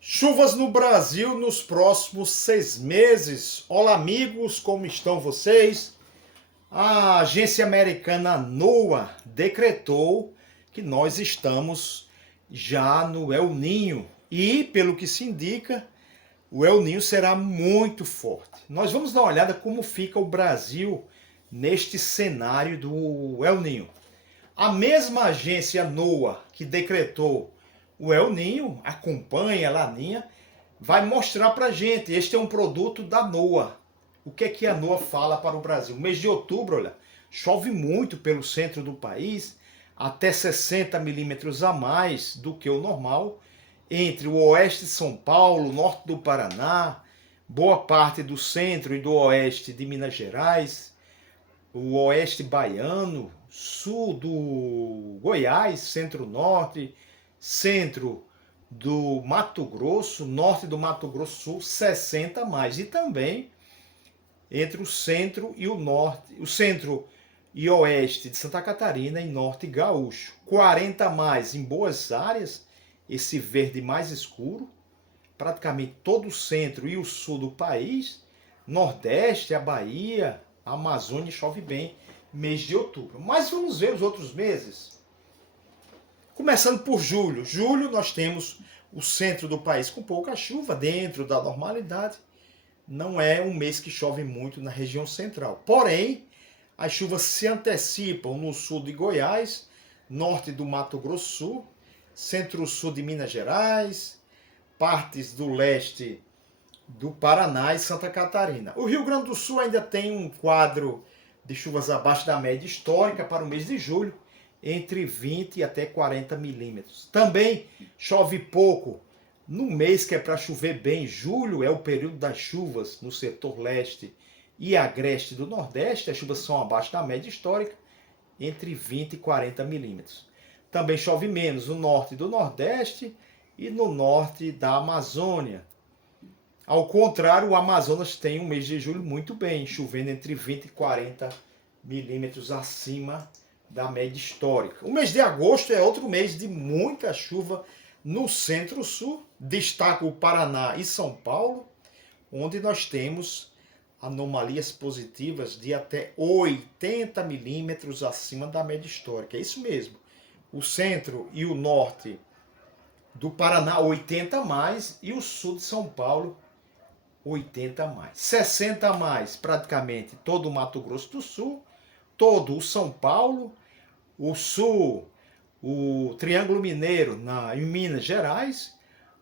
Chuvas no Brasil nos próximos 6 meses. Olá, amigos, como estão vocês? A agência americana NOAA decretou que nós estamos já no El Ninho e, pelo que se indica, o El Ninho será muito forte. Nós vamos dar uma olhada como fica o Brasil neste cenário do El Ninho. A mesma agência NOAA que decretou o El Ninho, acompanha a Laninha, vai mostrar para a gente. Este é um produto da NOAA. O que é que a NOAA fala para o Brasil? O mês de outubro, olha, chove muito pelo centro do país, até 60 milímetros a mais do que o normal, entre o oeste de São Paulo, norte do Paraná, boa parte do centro e do oeste de Minas Gerais, o oeste baiano, sul do Goiás, centro-norte, centro do Mato Grosso, norte do Mato Grosso Sul, 60 a mais. E também entre o centro e o norte, o centro e oeste de Santa Catarina e norte gaúcho. 40 a mais em boas áreas, esse verde mais escuro, praticamente todo o centro e o sul do país, nordeste, a Bahia, a Amazônia chove bem mês de outubro. Mas vamos ver os outros meses. Começando por julho. Julho nós temos o centro do país com pouca chuva, dentro da normalidade. Não é um mês que chove muito na região central. Porém, as chuvas se antecipam no sul de Goiás, norte do Mato Grosso Sul, centro-sul de Minas Gerais, partes do leste do Paraná e Santa Catarina. O Rio Grande do Sul ainda tem um quadro de chuvas abaixo da média histórica para o mês de julho, entre 20 e até 40 milímetros. Também chove pouco no mês que é para chover bem. Julho é o período das chuvas no setor leste e agreste do Nordeste. As chuvas são abaixo da média histórica, entre 20 e 40 milímetros. Também chove menos no norte do Nordeste e no norte da Amazônia. Ao contrário, o Amazonas tem um mês de julho muito bem, chovendo entre 20 e 40 milímetros acima da média histórica. O mês de agosto é outro mês de muita chuva no centro-sul. Destaca o Paraná e São Paulo, onde nós temos anomalias positivas de até 80 milímetros acima da média histórica. É isso mesmo. O centro e o norte do Paraná, 80 a mais, e o sul de São Paulo, 80 a mais. 60 a mais, praticamente todo o Mato Grosso do Sul, todo o São Paulo, o sul, o Triângulo Mineiro em Minas Gerais,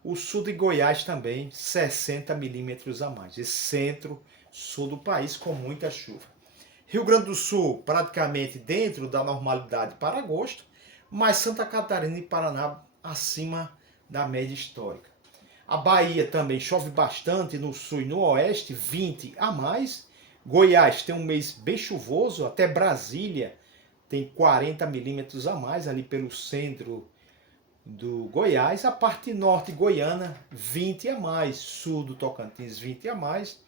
o sul de Goiás também, 60 milímetros a mais. Esse centro-sul do país com muita chuva. Rio Grande do Sul, praticamente dentro da normalidade para agosto, mas Santa Catarina e Paraná acima da média histórica. A Bahia também chove bastante no sul e no oeste, 20 a mais. Goiás tem um mês bem chuvoso, até Brasília tem 40 milímetros a mais, ali pelo centro do Goiás. A parte norte goiana, 20 a mais. Sul do Tocantins, 20 a mais.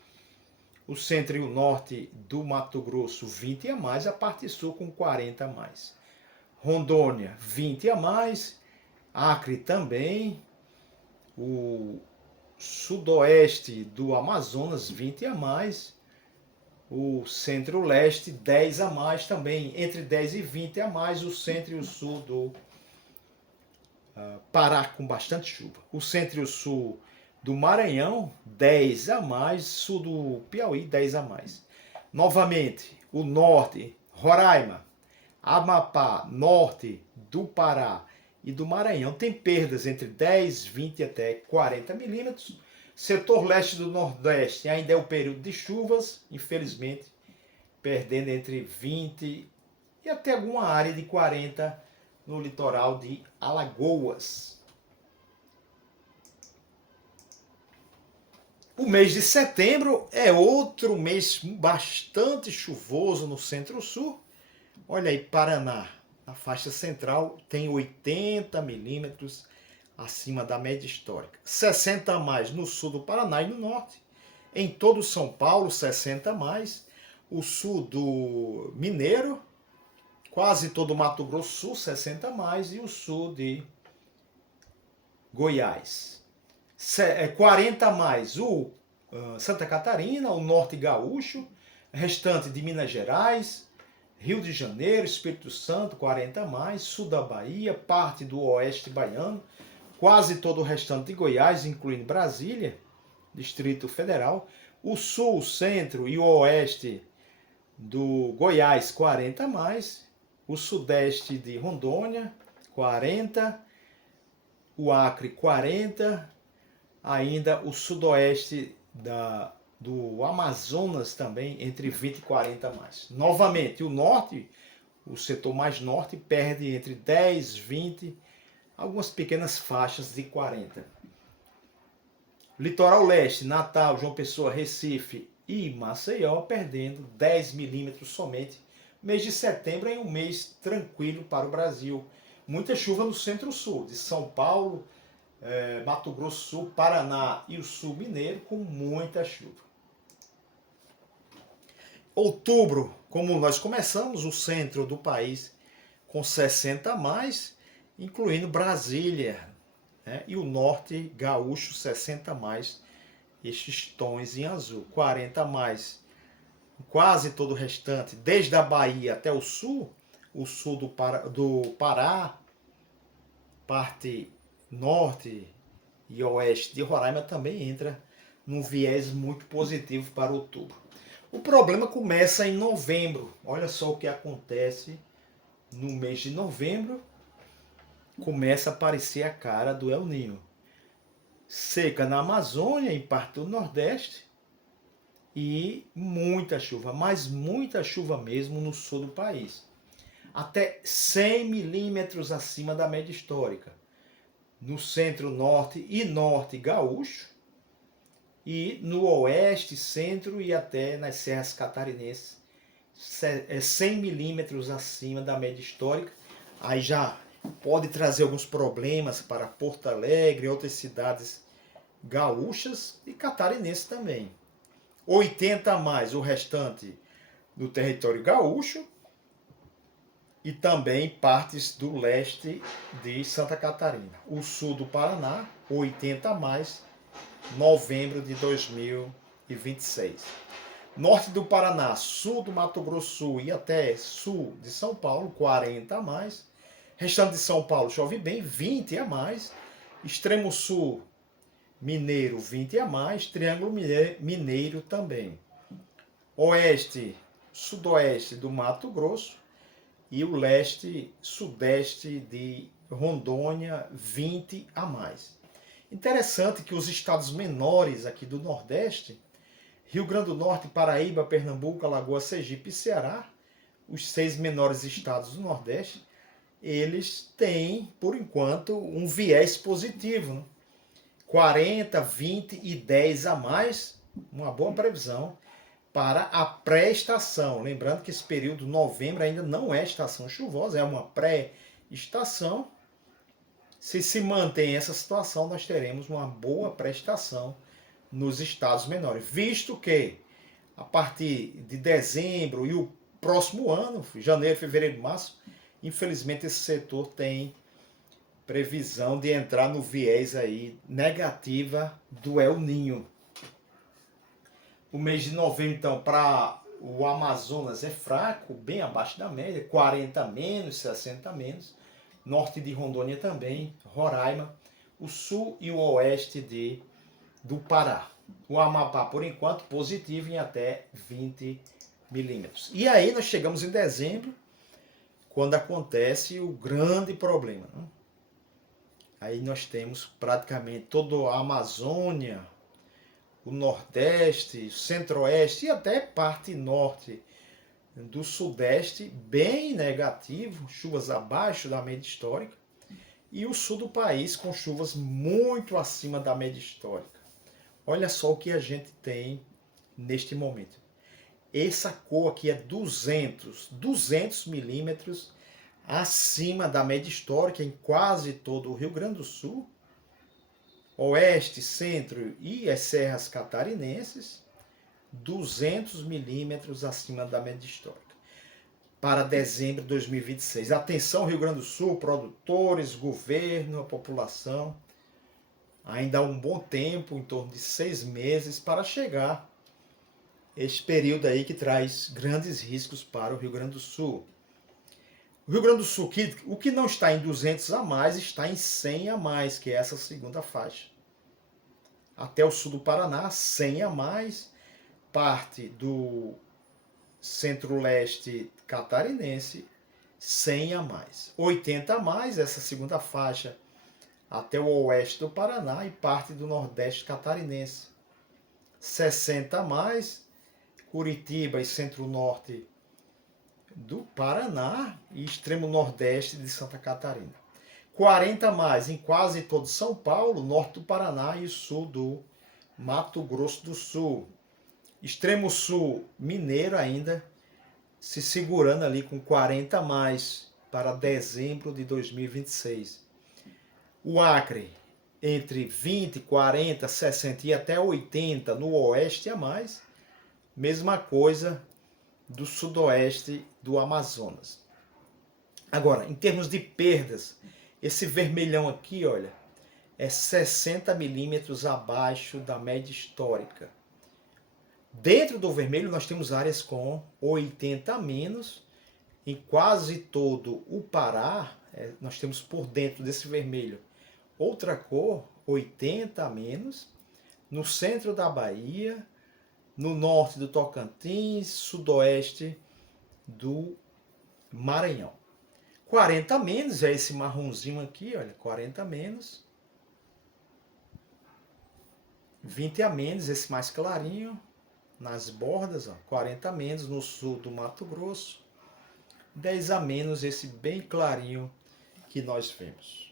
O centro e o norte do Mato Grosso, 20 a mais. A parte sul com 40 a mais. Rondônia, 20 a mais. Acre também. O sudoeste do Amazonas, 20 a mais. O centro-leste, 10 a mais também, entre 10 e 20 a mais. O centro e o sul do Pará, com bastante chuva. O centro e o sul do Maranhão, 10 a mais. Sul do Piauí, 10 a mais. Novamente, o norte, Roraima, Amapá, norte do Pará e do Maranhão tem perdas entre 10, 20 até 40 milímetros. Setor leste do Nordeste ainda é o período de chuvas, infelizmente, perdendo entre 20 e até alguma área de 40 no litoral de Alagoas. O mês de setembro é outro mês bastante chuvoso no centro-sul. Olha aí, Paraná, na faixa central, tem 80 milímetros acima da média histórica. 60 a mais no sul do Paraná e no norte. Em todo São Paulo, 60 a mais. O sul do Mineiro, quase todo o Mato Grosso Sul, 60 a mais. E o sul de Goiás. 40 a mais o Santa Catarina, o Norte Gaúcho, restante de Minas Gerais, Rio de Janeiro, Espírito Santo, 40 a mais, sul da Bahia, parte do Oeste Baiano, quase todo o restante de Goiás, incluindo Brasília, Distrito Federal, o sul, o centro e o oeste do Goiás, 40 a mais, o sudeste de Rondônia, 40, o Acre, 40, ainda o sudoeste do Amazonas também, entre 20 e 40 a mais. Novamente, o norte, o setor mais norte, perde entre 10, 20, algumas pequenas faixas de 40. Litoral leste, Natal, João Pessoa, Recife e Maceió, perdendo 10 milímetros somente. Mês de setembro é um mês tranquilo para o Brasil. Muita chuva no centro-sul, de São Paulo, Mato Grosso do Sul, Paraná e o sul mineiro, com muita chuva. Outubro, como nós começamos, o centro do país com 60 a mais, incluindo Brasília, né? E o norte gaúcho, 60 a mais, estes tons em azul. 40 a mais, quase todo o restante, desde a Bahia até o sul do Pará, parte norte e oeste de Roraima também entra num viés muito positivo para outubro. O problema começa em novembro. Olha só o que acontece no mês de novembro. Começa a aparecer a cara do El Niño. Seca na Amazônia, em parte do Nordeste, e muita chuva, mas muita chuva mesmo no sul do país. Até 100 milímetros acima da média histórica. No centro-norte e norte gaúcho, e no oeste, centro e até nas serras catarinenses, 100 milímetros acima da média histórica. Aí já pode trazer alguns problemas para Porto Alegre e outras cidades gaúchas e catarinenses também. 80 a mais o restante do território gaúcho e também partes do leste de Santa Catarina. O sul do Paraná, 80 a mais, novembro de 2026. Norte do Paraná, sul do Mato Grosso do Sul e até sul de São Paulo, 40 a mais. Restante de São Paulo chove bem, 20 a mais. Extremo sul mineiro, 20 a mais. Triângulo mineiro também. Oeste, sudoeste do Mato Grosso e o leste, sudeste de Rondônia, 20 a mais. Interessante que os estados menores aqui do Nordeste, Rio Grande do Norte, Paraíba, Pernambuco, Alagoas, Sergipe e Ceará, os 6 menores estados do Nordeste, eles têm, por enquanto, um viés positivo. Né? 40, 20 e 10 a mais, uma boa previsão para a pré-estação. Lembrando que esse período, novembro, ainda não é estação chuvosa, é uma pré-estação. Se mantém essa situação, nós teremos uma boa prestação nos estados menores, visto que a partir de dezembro e o próximo ano, janeiro, fevereiro, março, infelizmente esse setor tem previsão de entrar no viés aí negativa do El Niño. O mês de novembro, então, para o Amazonas é fraco, bem abaixo da média, 40 menos, 60 menos. Norte de Rondônia também, Roraima, o sul e o oeste do Pará. O Amapá, por enquanto, positivo em até 20 milímetros. E aí nós chegamos em dezembro, quando acontece o grande problema. Né? Aí nós temos praticamente toda a Amazônia, o Nordeste, o Centro-Oeste e até parte norte do Sudeste, bem negativo, chuvas abaixo da média histórica, e o sul do país com chuvas muito acima da média histórica. Olha só o que a gente tem neste momento. Essa cor aqui é 200 milímetros acima da média histórica em quase todo o Rio Grande do Sul, oeste, centro e as serras catarinenses, 200 milímetros acima da média histórica. Para dezembro de 2026. Atenção, Rio Grande do Sul, produtores, governo, a população. Ainda há um bom tempo, em torno de 6 meses, para chegar este período aí que traz grandes riscos para o Rio Grande do Sul. O Rio Grande do Sul, o que não está em 200 a mais, está em 100 a mais, que é essa segunda faixa. Até o sul do Paraná, 100 a mais, parte do centro-leste catarinense, 100 a mais. 80 a mais, essa segunda faixa, até o oeste do Paraná e parte do nordeste catarinense. 60 a mais, Curitiba e centro-norte do Paraná e extremo nordeste de Santa Catarina. 40 a mais em quase todo São Paulo, norte do Paraná e sul do Mato Grosso do Sul. Extremo sul mineiro ainda se segurando ali com 40 a mais para dezembro de 2026. O Acre entre 20, 40, 60 e até 80 no oeste a mais. Mesma coisa do sudoeste do Amazonas. Agora, em termos de perdas, esse vermelhão aqui, olha, é 60 milímetros abaixo da média histórica. Dentro do vermelho nós temos áreas com 80 a menos. Em quase todo o Pará, nós temos por dentro desse vermelho outra cor, 80 a menos. No centro da Bahia, no norte do Tocantins, sudoeste do Maranhão. 40 a menos, é esse marronzinho aqui, olha, 40 a menos. 20 a menos, esse mais clarinho, nas bordas, ó, 40 a menos no sul do Mato Grosso. 10 a menos, esse bem clarinho que nós vemos.